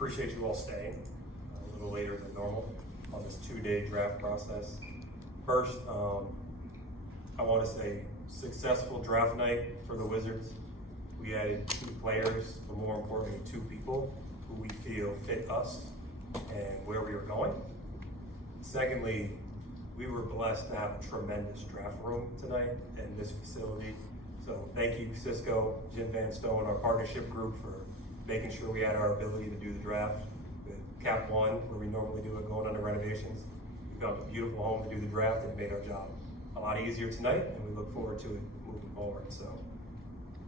Appreciate you all staying a little later than normal on this 2-day draft process. First, I want to say successful draft night for the Wizards. We added 2 players, but more importantly, 2 people who we feel fit us and where we were going. Secondly, we were blessed to have a tremendous draft room tonight in this facility. So thank you, Cisco, Jim Van Stone, our partnership group, for making sure we had our ability to do the draft. With Cap One, where we normally do it, going under renovations, we found a beautiful home to do the draft, and it made our job a lot easier tonight, and we look forward to it moving forward. So,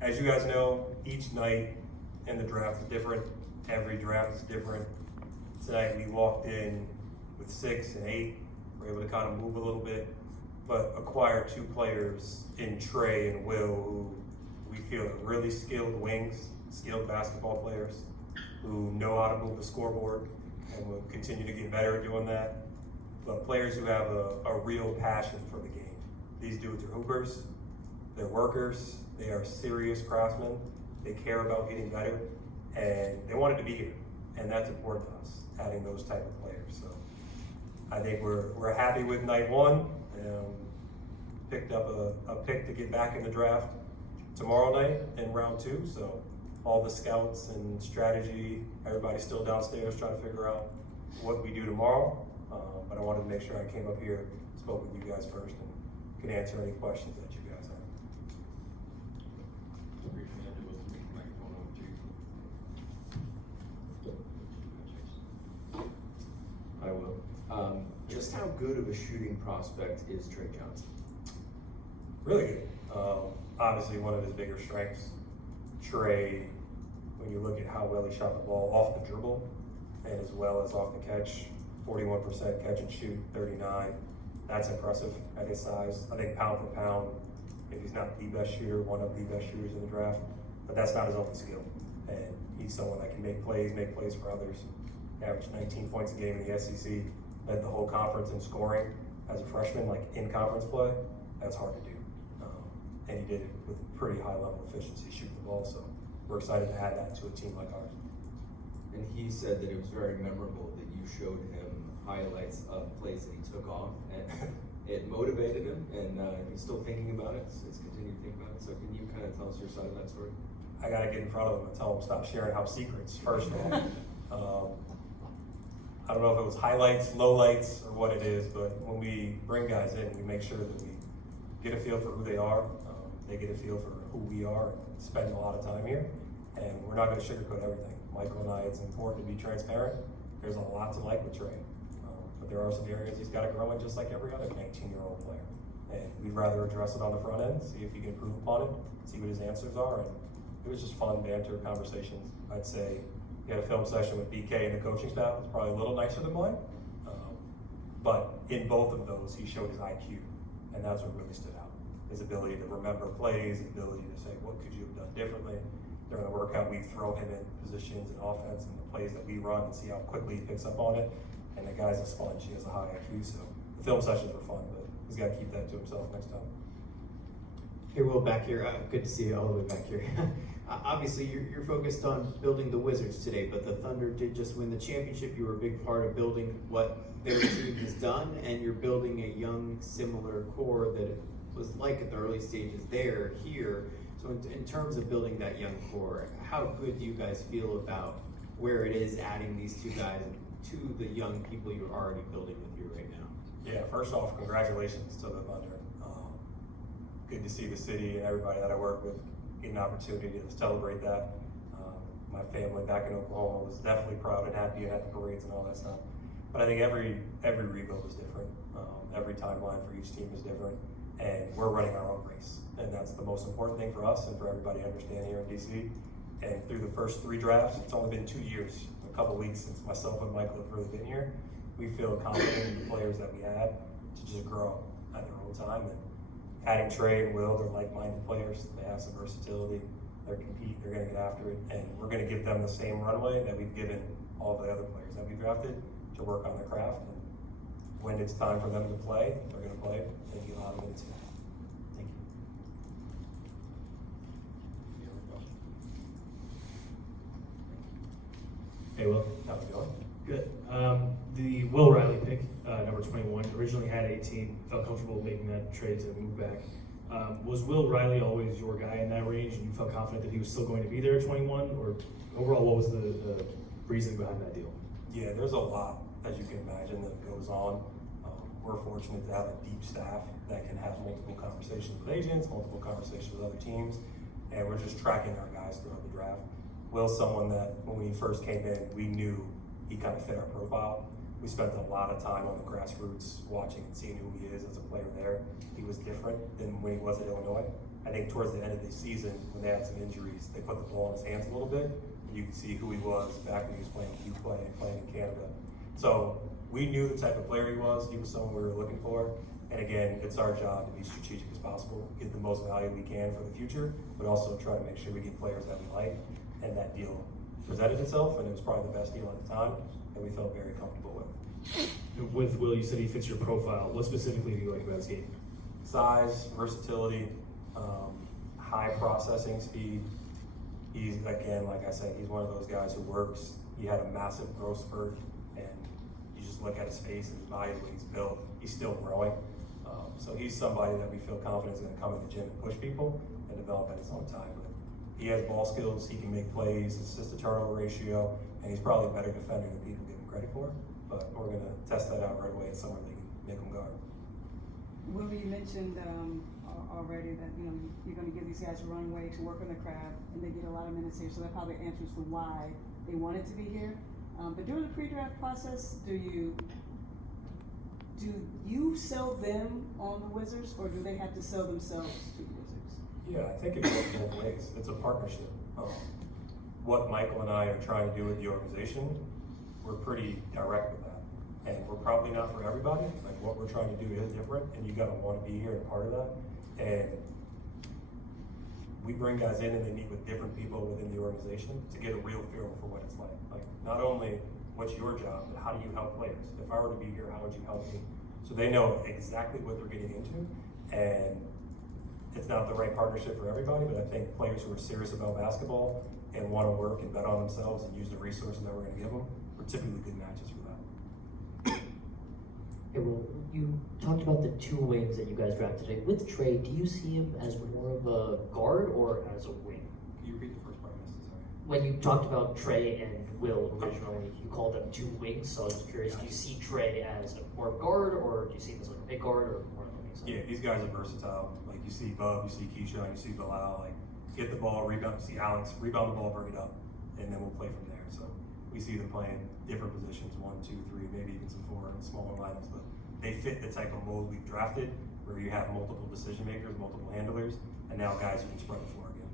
as you guys know, each night in the draft is different. Every draft is different. Tonight we walked in with 6 and 8. We're able to kind of move a little bit, but acquire 2 players in Trey and Will, who we feel are really skilled wings, skilled basketball players who know how to move the scoreboard and will continue to get better at doing that. But players who have a real passion for the game. These dudes are hoopers, they're workers, they are serious craftsmen, they care about getting better, and they wanted to be here. And that's important to us, adding those type of players. So I think we're happy with night 1. Picked up a pick to get back in the draft tomorrow night in round 2. So all the scouts and strategy, everybody's still downstairs trying to figure out what we do tomorrow. But I wanted to make sure I came up here, spoke with you guys first, and can answer any questions that you guys have. I will. Just how good of a shooting prospect is Trey Johnson? Really good. Obviously one of his bigger strengths. Trey, when you look at how well he shot the ball off the dribble and as well as off the catch, 41% catch and shoot, 39. That's impressive at his size. I think pound for pound, if he's not the best shooter, one of the best shooters in the draft, but that's not his only skill. And he's someone that can make plays for others. He averaged 19 points a game in the SEC, led the whole conference in scoring as a freshman, like in conference play. That's hard to do. And he did it with pretty high level efficiency, shooting the ball. So we're excited to add that to a team like ours. And he said that it was very memorable that you showed him highlights of plays that he took off, and it motivated him, and he's still thinking about it. So he's continuing to think about it. So can you kind of tell us your side of that story? I gotta get in front of him and tell him stop sharing house secrets first off. I don't know if it was highlights, lowlights, or what it is, but when we bring guys in, we make sure that we get a feel for who they are. They get a feel for who we are and spend a lot of time here. And we're not gonna sugarcoat everything. Michael and I, it's important to be transparent. There's a lot to like with Trey. But there are some areas he's got to grow in just like every other 19-year-old player. And we'd rather address it on the front end, see if he can improve upon it, see what his answers are. And it was just fun banter conversations. I'd say we had a film session with BK and the coaching staff. It was probably a little nicer than mine. But in both of those, he showed his IQ. And that's what really stood out. His ability to remember plays, his ability to say, what could you have done differently? During the workout, we throw him in positions and offense and the plays that we run and see how quickly he picks up on it. And the guy's a sponge, he has a high IQ, so the film sessions were fun, but he's got to keep that to himself next time. Hey, Will, back here. Good to see you all the way back here. Obviously, you're focused on building the Wizards today, but the Thunder did just win the championship. You were a big part of building what their team has done, and you're building a young, similar core that it was like at the early stages there, here. So in terms of building that young core, how good do you guys feel about where it is adding these 2 guys to the young people you're already building with you right now? Yeah, first off, congratulations to the Thunder. Good to see the city and everybody that I work with get an opportunity to celebrate that. My family back in Oklahoma was definitely proud and happy and at the parades and all that stuff. But I think every rebuild is different. Every timeline for each team is different, and we're running our own race. And that's the most important thing for us and for everybody to understand here in DC. And through the first 3 drafts, it's only been 2 years, a couple weeks since myself and Michael have really been here. We feel confident in the players that we have to just grow at their own time. And adding Trey and Will, they're like-minded players. They have some versatility. They're compete. They're going to get after it, and we're going to give them the same runway that we've given all the other players that we drafted to work on their craft. And when it's time for them to play, they're going to play and get a lot of minutes in. Thank you. Hey, Hey, Will. How's it going? Good. The Will Riley pick, number 21, originally had 18. Felt comfortable making that trade to move back. Was Will Riley always your guy in that range, and you felt confident that he was still going to be there at 21? Or overall, what was the reason behind that deal? Yeah, there's a lot, as you can imagine, that goes on. We're fortunate to have a deep staff that can have multiple conversations with agents, multiple conversations with other teams, and we're just tracking our guys throughout the draft. Will's someone that, when we first came in, we knew he kind of fit our profile. We spent a lot of time on the grassroots watching and seeing who he is as a player there. He was different than when he was at Illinois. I think towards the end of the season, when they had some injuries, they put the ball in his hands a little bit, and you could see who he was back when he was playing youth play and playing in Canada. So we knew the type of player he was. He was someone we were looking for. And again, it's our job to be strategic as possible, get the most value we can for the future, but also try to make sure we get players that we like. And that deal presented itself, and it was probably the best deal at the time that we felt very comfortable with. With Will, you said he fits your profile. What specifically do you like about his game? Size, versatility, high processing speed. He's, again, like I said, he's one of those guys who works. He had a massive growth spurt, and you just look at his face and his body, the way he's built, he's still growing. So he's somebody that we feel confident is going to come in the gym and push people and develop at his own time. But he has ball skills, he can make plays, assist to turnover ratio, and he's probably a better defender than people give him credit for. But we're going to test that out right away in summer league and make him guard. Will, you mentioned already that you're going to give these guys a runway to work on their craft, and they get a lot of minutes here, so that probably answers the why they wanted to be here. But during the pre-draft process, do you sell them on the Wizards, or do they have to sell themselves to the Wizards? Yeah, I think it goes both ways. It's a partnership. What Michael and I are trying to do with the organization, we're pretty direct with that. And we're probably not for everybody. Like, what we're trying to do is different, and you gotta wanna be here and a part of that. And we bring guys in and they meet with different people within the organization to get a real feel for what it's like. Like, not only what's your job, but how do you help players? If I were to be here, how would you help me? So they know exactly what they're getting into, and it's not the right partnership for everybody, but I think players who are serious about basketball and want to work and bet on themselves and use the resources that we're going to give them are typically good matches for that. Hey, well, you talked about the two wings that you guys drafted today. With Trey, do you see him as more of a guard or as a wing? Can you repeat the first part? I missed it, sorry. When you talked about Trey and Will originally, you called them two wings, so I was curious, do you see Trey as more of a guard, or do you see him as like a big guard, or more of a wing? Yeah, these guys are versatile. Like, you see Bub, you see Keyshawn, you see Bilal, like, get the ball, rebound, you see Alex, rebound the ball, bring it up, and then we'll play from there. So we see them playing different positions, 1, 2, 3, maybe even some 4 and smaller lineups, but they fit the type of mold we've drafted, where you have multiple decision makers, multiple handlers, and now guys who can spread the floor again.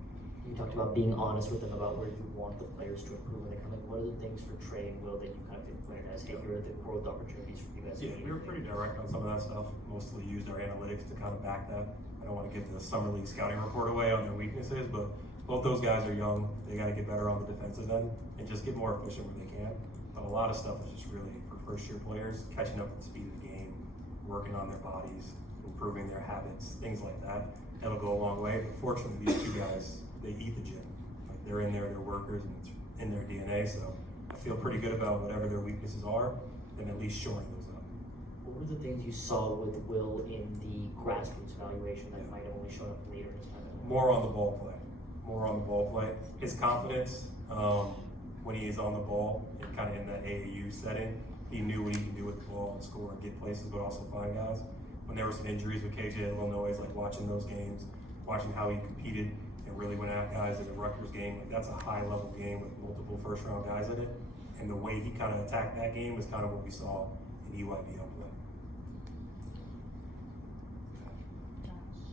You talked about being honest with them about where you want the players to improve when they come in. What are the things for Trey and Will that you kind of implemented as, hey, here are the growth opportunities for you guys? Yeah, we were pretty direct on some of that stuff. Mostly used our analytics to kind of back that. I don't want to give the summer league scouting report away on their weaknesses, but both those guys are young. They got to get better on the defensive end and just get more efficient where they can. But a lot of stuff is just really for first-year players, catching up to the speed of the game, working on their bodies, improving their habits, things like that. That'll go a long way. But fortunately, these two guys, they eat the gym. Like, they're in there, they're workers, and it's in their DNA. So I feel pretty good about whatever their weaknesses are, and at least shoring those up. What were the things you saw with Will in the grassroots evaluation that might have only shown up later in his time? More on the ball play. More on the ball play. His confidence when he is on the ball and kind of in that AAU setting, he knew what he could do with the ball and score and get places, but also find guys. When there were some injuries with KJ at Illinois, like watching those games, watching how he competed and really went at guys in the Rutgers game, like that's a high level game with multiple first round guys in it. And the way he kind of attacked that game was kind of what we saw in EYBL play.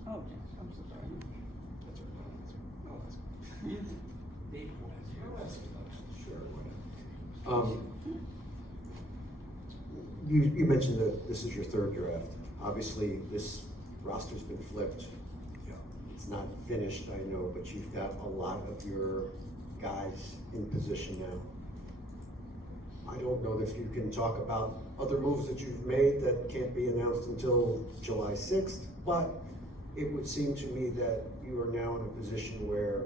Oh, I'm so sorry. You mentioned that this is your third draft. Obviously, this roster's been flipped. Yeah. It's not finished, I know, but you've got a lot of your guys in position now. I don't know if you can talk about other moves that you've made that can't be announced until July 6th, but it would seem to me that you are now in a position where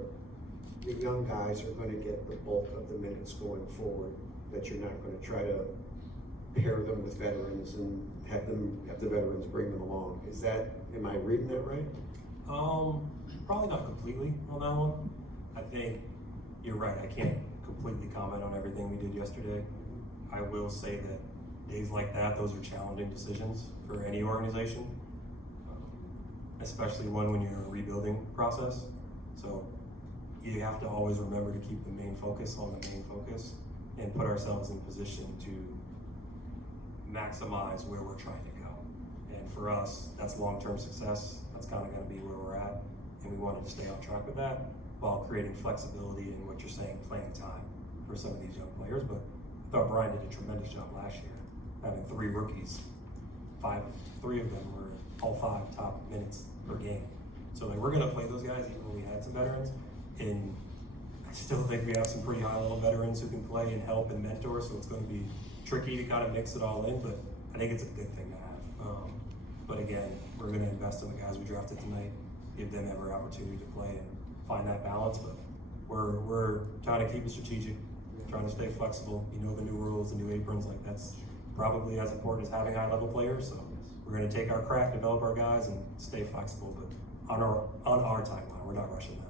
the young guys are gonna get the bulk of the minutes going forward, that you're not gonna try to pair them with veterans and have the veterans bring them along. Am I reading that right? Probably not completely on that one. I think you're right. I can't completely comment on everything we did yesterday. I will say that days like that, those are challenging decisions for any organization, especially one when you're in a rebuilding process. So you have to always remember to keep the main focus on the main focus and put ourselves in position to maximize where we're trying to go. And for us, that's long-term success. That's kind of going to be where we're at. And we wanted to stay on track with that while creating flexibility in what you're saying, playing time for some of these young players. But I thought Brian did a tremendous job last year, having 3 rookies. 3 of them were all 5 top minutes per game. So like, we're going to play those guys even when we had some veterans. And I still think we have some pretty high-level veterans who can play and help and mentor. So it's going to be tricky to kind of mix it all in, but I think it's a good thing to have. But again, we're going to invest in the guys we drafted tonight, give them every opportunity to play and find that balance. But we're trying to keep it strategic, trying to stay flexible. You know, the new rules, the new aprons, like that's probably as important as having high-level players. So we're going to take our crack, develop our guys, and stay flexible. But on our timeline, we're not rushing that.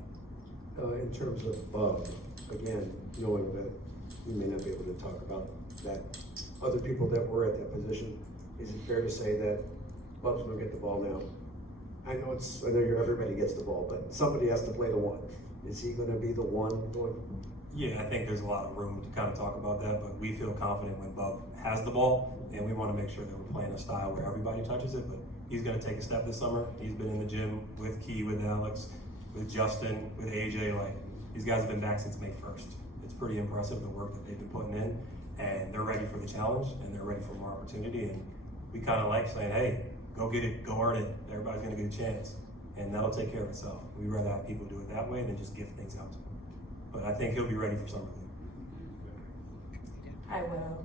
In terms of, again, knowing that we may not be able to talk about that, other people that were at that position, is it fair to say that Bub's gonna get the ball now? I know everybody gets the ball, but somebody has to play the 1. Is he gonna be the 1 going? Yeah, I think there's a lot of room to kind of talk about that, but we feel confident when Bub has the ball, and we want to make sure that we're playing a style where everybody touches it. But he's going to take a step this summer. He's been in the gym with Key, with Alex, with Justin, with AJ. Like, these guys have been back since May 1st. It's pretty impressive the work that they've been putting in, and they're ready for the challenge, and they're ready for more opportunity. And we kind of like saying, hey, go get it, go earn it. Everybody's going to get a chance, and that'll take care of itself. We'd rather have people do it that way than just give things out to them. But I think he'll be ready for summer league. Hi, Will.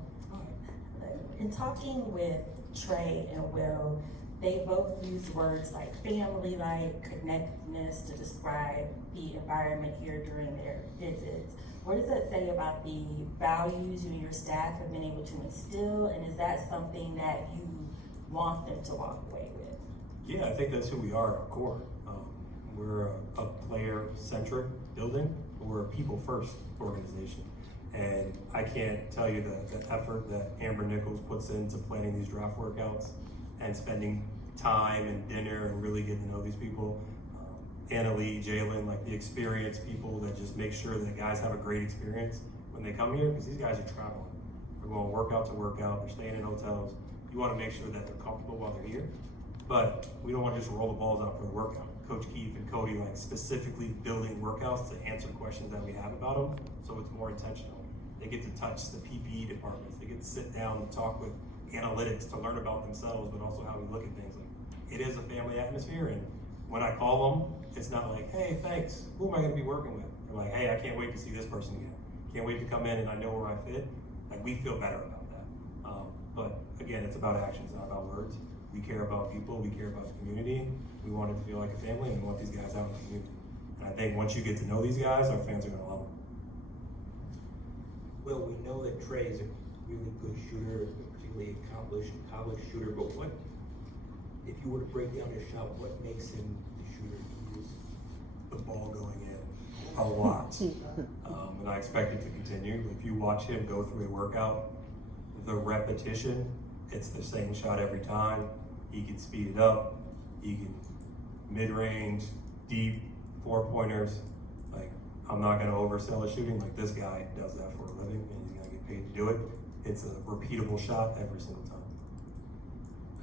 In talking with Trey and Will, they both use words like family-like, connectedness to describe the environment here during their visits. What does that say about the values you and your staff have been able to instill, and is that something that you want them to walk away with? Yeah, I think that's who we are at our core. We're a player-centric building. We're a people-first organization. And I can't tell you the effort that Amber Nichols puts into planning these draft workouts and spending time and dinner and really getting to know these people. Anna Lee, Jalen, like the experienced people that just make sure that guys have a great experience when they come here, because these guys are traveling. They're going workout to workout, they're staying in hotels. You want to make sure that they're comfortable while they're here. But we don't want to just roll the balls out for the workout. Coach Keith and Cody like specifically building workouts to answer questions that we have about them, so it's more intentional. They get to touch the PPE departments. They get to sit down and talk with analytics to learn about themselves, but also how we look at things. Like, it is a family atmosphere, and when I call them, it's not like, hey, thanks, who am I going to be working with? They're like, hey, I can't wait to see this person again. Can't wait to come in and I know where I fit. Like, we feel better about that. But again, it's about actions, not about words. We care about people, we care about the community. We want it to feel like a family, and we want these guys out in the community. And I think once you get to know these guys, our fans are going to love them. Well, we know that Trey is a really good shooter, a particularly accomplished college shooter, but what, if you were to break down his shot, what makes him the shooter he is? The ball going in a lot. And I expect it to continue. If you watch him go through a workout, the repetition, it's the same shot every time. He can speed it up. He can mid-range, deep, 4-pointers. Like, I'm not gonna oversell his shooting. Like, this guy does that for a living, and he's gonna get paid to do it. It's a repeatable shot every single time.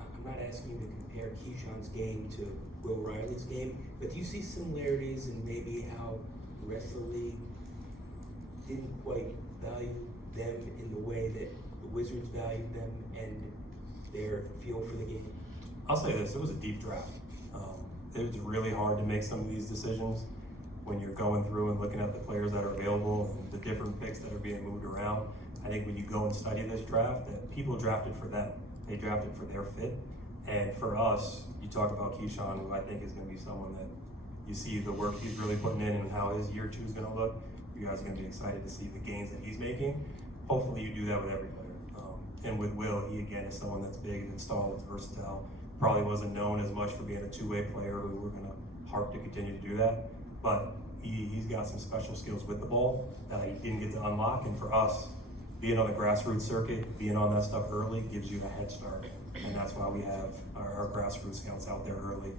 I'm not asking you to compare Keyshawn's game to Will Riley's game, but do you see similarities in maybe how the rest of the league didn't quite value them in the way that the Wizards valued them and their feel for the game? I'll say this, it was a deep draft. It was really hard to make some of these decisions when you're going through and looking at the players that are available and the different picks that are being moved around. I think when you go and study this draft, that people drafted for them. They drafted for their fit. And for us, you talk about Keyshawn, who I think is going to be someone that you see the work he's really putting in and how his year 2 is going to look. You guys are going to be excited to see the gains that he's making. Hopefully you do that with every player. And with Will, he again is someone that's big, that's tall, that's versatile. Probably wasn't known as much for being a two-way player who we're going to harp to continue to do that. But he's got some special skills with the ball that he didn't get to unlock. And for us, being on the grassroots circuit, being on that stuff early gives you a head start. And that's why we have our grassroots scouts out there early.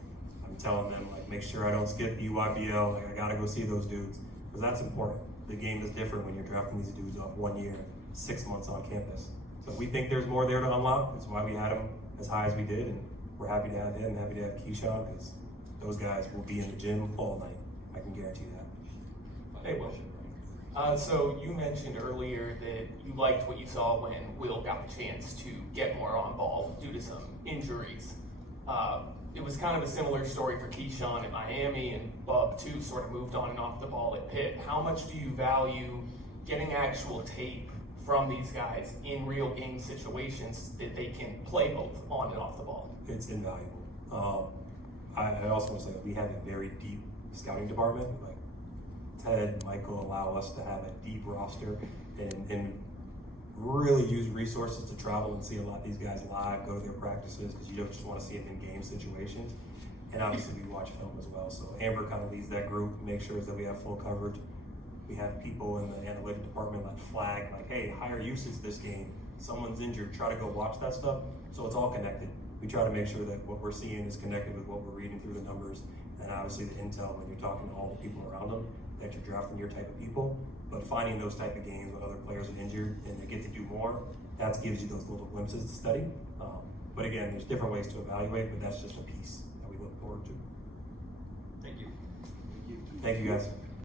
I'm telling them, like, make sure I don't skip EYBL. Like, I got to go see those dudes because that's important. The game is different when you're drafting these dudes off 1 year, 6 months on campus. So we think there's more there to unlock. That's why we had him as high as we did, and we're happy to have him, happy to have Keyshawn, because those guys will be in the gym all night. I can guarantee that. Hey, Will. So you mentioned earlier that you liked what you saw when Will got the chance to get more on ball due to some injuries. It was kind of a similar story for Keyshawn at Miami, and Bub too sort of moved on and off the ball at Pitt. How much do you value getting actual tape from these guys in real game situations that they can play both on and off the ball? It's invaluable. I also want to say we have a very deep scouting department. Like Ted, Michael allow us to have a deep roster and really use resources to travel and see a lot of these guys live, go to their practices, because you don't just want to see them in game situations. And obviously we watch film as well. So Amber kind of leads that group, makes sure that we have full coverage. We have people in the analytic department like flag, like, hey, higher usage this game. Someone's injured, try to go watch that stuff. So it's all connected. We try to make sure that what we're seeing is connected with what we're reading through the numbers. And obviously the intel when you're talking to all the people around them, that you're drafting your type of people. But finding those type of games when other players are injured and they get to do more, that gives you those little glimpses to study. But again, there's different ways to evaluate, but that's just a piece that we look forward to. Thank you. Thank you guys.